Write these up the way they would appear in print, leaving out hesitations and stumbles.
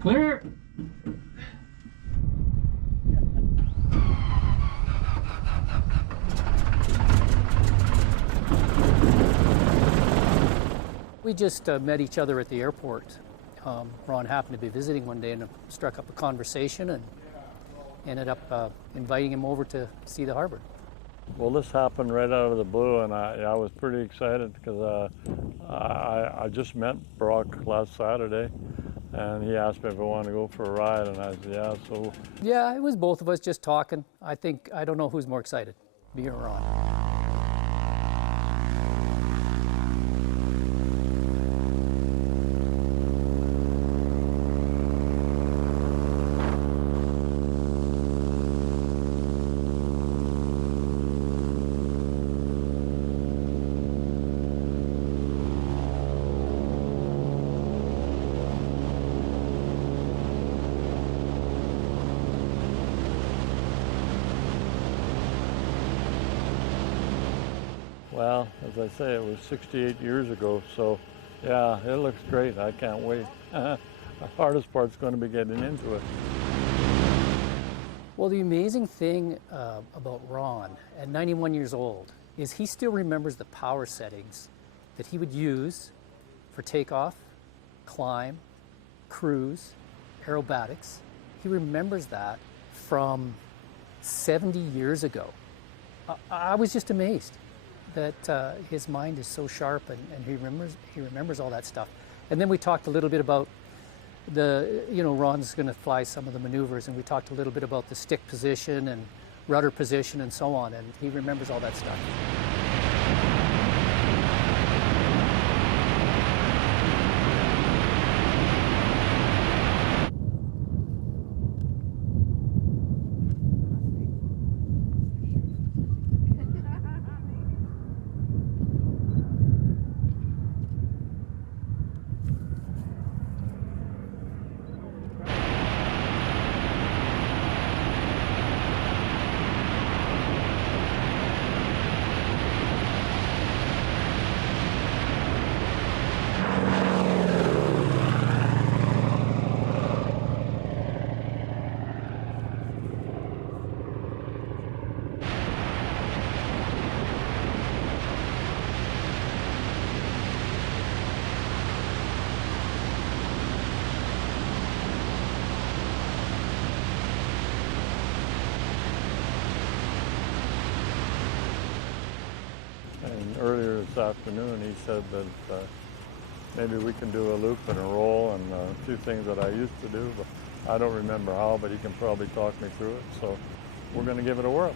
Clear. We just met each other at the airport. Ron happened to be visiting one day and struck up a conversation and ended up inviting him over to see the harbor. Well, this happened right out of the blue, and I was pretty excited because I just met Brock last Saturday, and he asked me if I wanted to go for a ride, and I said, yeah, so. Yeah, it was both of us just talking. I don't know who's more excited, me or Ron. Well, as I say, it was 68 years ago, so yeah, it looks great. I can't wait. The hardest part's going to be getting into it. Well, the amazing thing about Ron, at 91 years old, is he still remembers the power settings that he would use for takeoff, climb, cruise, aerobatics. He remembers that from 70 years ago. I was just amazed that his mind is so sharp and he remembers all that stuff. And then we talked a little bit about Ron's going to fly some of the maneuvers, and we talked a little bit about the stick position and rudder position and so on, and he remembers all that stuff. And earlier this afternoon, he said that maybe we can do a loop and a roll and a few things that I used to do, but I don't remember how, but he can probably talk me through it. So we're going to give it a whirl.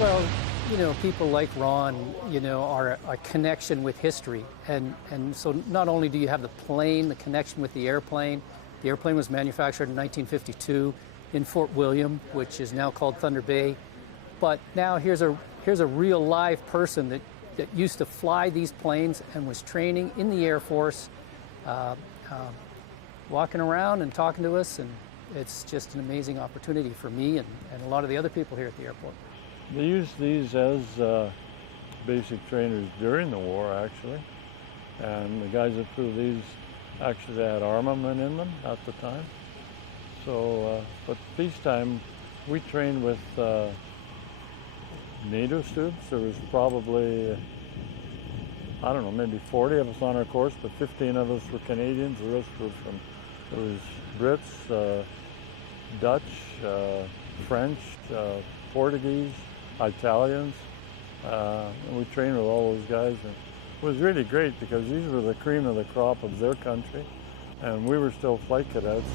Well, people like Ron, are a connection with history. And so not only do you have the plane, the connection with the airplane was manufactured in 1952 in Fort William, which is now called Thunder Bay. But now here's a real live person that used to fly these planes and was training in the Air Force, walking around and talking to us. And it's just an amazing opportunity for me and a lot of the other people here at the airport. They used these as basic trainers during the war, actually. And the guys that flew these actually had armament in them at the time. So, but peacetime, we trained with NATO students. There was probably, I don't know, maybe 40 of us on our course, but 15 of us were Canadians. The rest were there was Brits, Dutch, French, Portuguese, Italians. And we trained with all those guys. And it was really great because these were the cream of the crop of their country, and we were still flight cadets.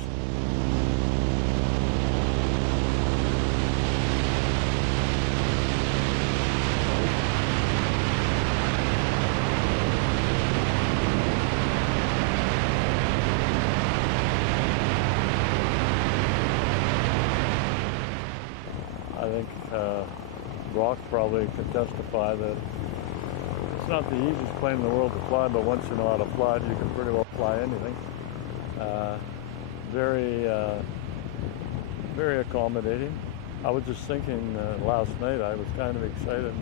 think Brock probably could testify that it's not the easiest plane in the world to fly, but once you know how to fly it, you can pretty well fly anything. Very accommodating. I was just thinking last night, I was kind of excited,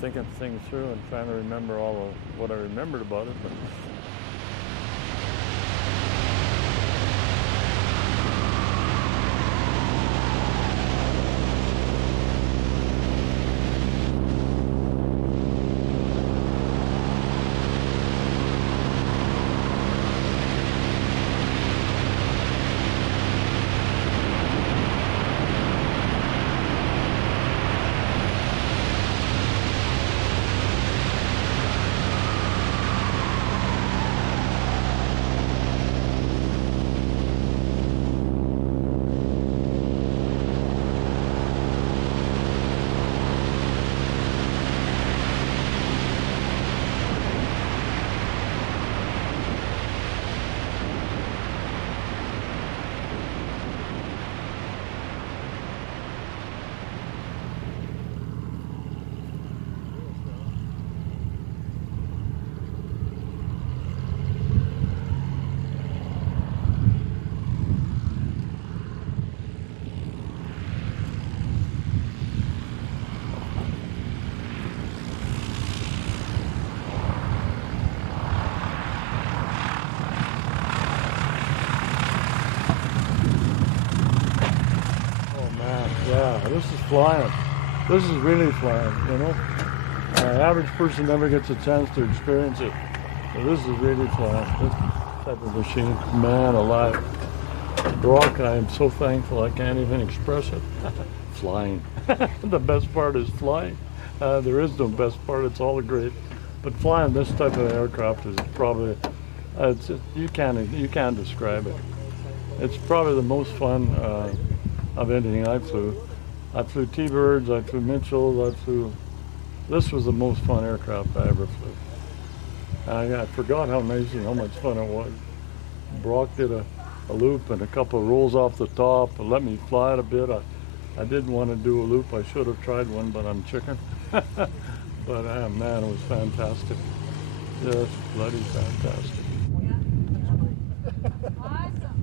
thinking things through and trying to remember all of what I remembered about it. But yeah, this is flying. This is really flying, you know. Average person never gets a chance to experience it. So this is really flying. This type of machine, man alive. Brock, I am so thankful I can't even express it. Flying. The best part is flying. There is no best part, it's all great. But flying this type of aircraft is probably, you can't describe it. It's probably the most fun of anything I flew. I flew T-Birds, I flew Mitchells, this was the most fun aircraft I ever flew. I forgot how amazing, how much fun it was. Brock did a loop and a couple of rolls off the top and let me fly it a bit. I didn't want to do a loop, I should have tried one, but I'm chicken. But man, it was fantastic. Just bloody fantastic. Awesome.